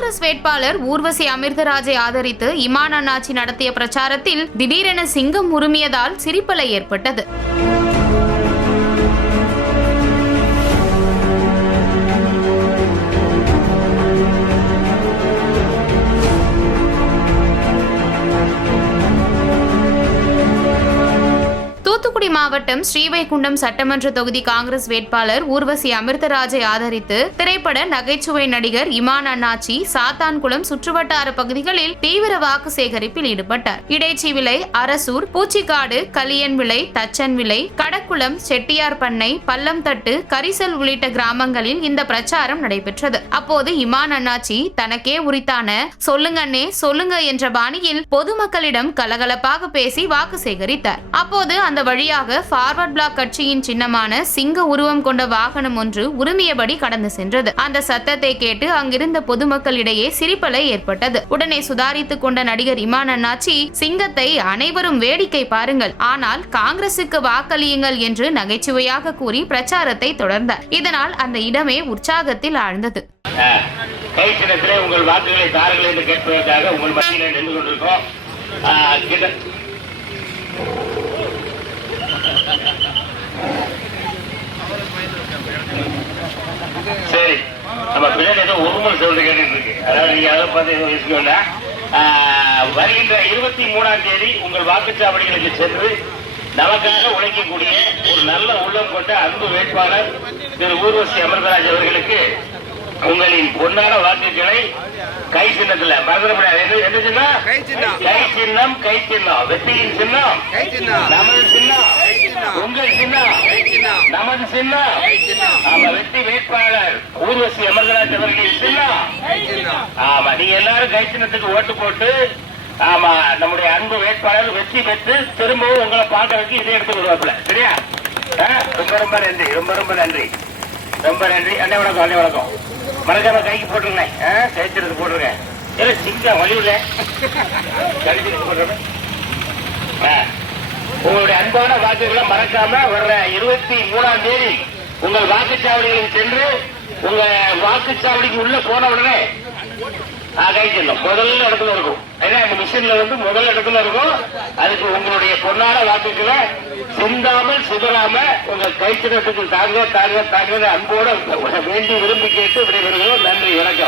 காங்கிரஸ் வேட்பாளர் ஊர்வசி அமிர்தராஜை ஆதரித்து இமான் அண்ணாச்சி நடத்திய பிரச்சாரத்தில் திடீரென சிங்கம் உருமியதால் சிரிப்பலை ஏற்பட்டது. தூத்துக்குடி மாவட்டம் ஸ்ரீவைகுண்டம் சட்டமன்ற தொகுதி காங்கிரஸ் வேட்பாளர் ஊர்வசி அமிர்தராஜை ஆதரித்து திரைப்பட நகைச்சுவை நடிகர் இமான் அண்ணாச்சி சாத்தான்குளம் சுற்றுவட்டார பகுதிகளில் தீவிர வாக்கு சேகரிப்பில் ஈடுபட்டார். இடைச்சி விலை, அரசூர், பூச்சிக்காடு, கலியன் விலை, தச்சன் விலை, கடக்குளம், செட்டியார் பண்ணை, பள்ளம்தட்டு, கரிசல் உள்ளிட்ட கிராமங்களில் இந்த பிரச்சாரம் நடைபெற்றது. அப்போது இமான் அண்ணாச்சி தனக்கே உரித்தான சொல்லுங்க அண்ணே சொல்லுங்க என்ற பாணியில் பொதுமக்களிடம் கலகலப்பாக பேசி வாக்கு சேகரித்தார். அப்போது அந்த வழியாக ஃபார்வர்ட் பிளாக் கட்சியின் சின்னமான சிங்க உருவம் கொண்ட வாகனம் ஒன்று உரிமையபடி கடந்து சென்றது. அந்த சத்தத்தை கேட்டு அங்கிருந்த பொதுமக்களிடையே சிரிப்பலை ஏற்பட்டது. உடனே சுதாரித்துக் கொண்ட நடிகர் இமான் அண்ணாச்சி சிங்கத்தை அனைவரும் வேடிக்கை பாருங்கள், ஆனால் காங்கிரசுக்கு வாக்களியுங்கள் என்று நகைச்சுவையாக கூறி பிரச்சாரத்தை தொடர்ந்தார். இதனால் அந்த இடமே உற்சாகத்தில் ஆழ்ந்தது. உங்கள் வாக்குகளை தாருங்கள் என்று கேட்பதற்காக உங்கள் மத்தியில் நின்று கொண்டிருக்கோம். சரி, நம்ம பின்னாடி ஏதோ உருமல் சொல்றது கேட்டு இருக்கு. அதாவது நீங்க அதை பார்த்து வருகின்ற 23ஆம் தேதி உங்கள் வாக்குச்சாவடிகளுக்கு சென்று நமக்காக உழைக்கக்கூடிய ஒரு நல்ல உள்ளம் கொண்ட அன்பு வேட்பாளர் திரு ஊர்வசி அமிர்தராஜ் அவர்களுக்கு உங்களின் பொன்னான வாக்குகளை கை சின்னத்துல மறந்துடக்கூடாது. என்ன சின்னம்? கை சின்னம். கை சின்னம். வெற்றியின் சின்னம் நமது சின்னம், உங்கள் சின்னம் நமது சின்னம். ஆமா, வெற்றி வேட்பாளர் ஊர்வசி அமிர்தராஜ் அவர்களின் சின்னம். ஆமா, நீங்க எல்லாரும் கை சின்னத்துக்கு ஓட்டு போட்டு ஆமா நம்முடைய அன்பு வேட்பாளர் வெற்றி பெற்று திரும்பவும் உங்களை பார்க்கறதுக்கு இதை எடுத்து வருவாப்புல. சரியா? ரொம்ப ரொம்ப நன்றி. ரொம்ப ரொம்ப நன்றி. ரொம்ப நன்றி. அண்ணே வணக்கம். அண்ணே வணக்கம். மறக்காம கைக்கு போட்டுருங்க. கைச்சிருக்கு போட்டுருங்க. சிங்கம் வலிவுல கழிச்சு போட்டுருங்க. உங்களுடைய அன்பான வாக்குகளை மறக்காம வர்ற 23ஆம் தேதி உங்கள் வாக்குச்சாவடிகளுக்கு சென்று உங்க வாக்குச்சாவடிக்கு உள்ள போன உடனே கைச்சிடணும். முதல் இடத்துல இருக்கும். ஏன்னா இந்த மிஷின்ல முதல் இடத்துல இருக்கும். அதுக்கு உங்களுடைய பொன்னான வாக்குகளை சிந்தாமல் சிதறாம உங்க கைச்சிடத்துக்கு தாங்க தாங்க தாங்க அன்போட வேண்டி விரும்பி கேட்டு விடைபெறுகிறோம். நன்றி, வணக்கம்.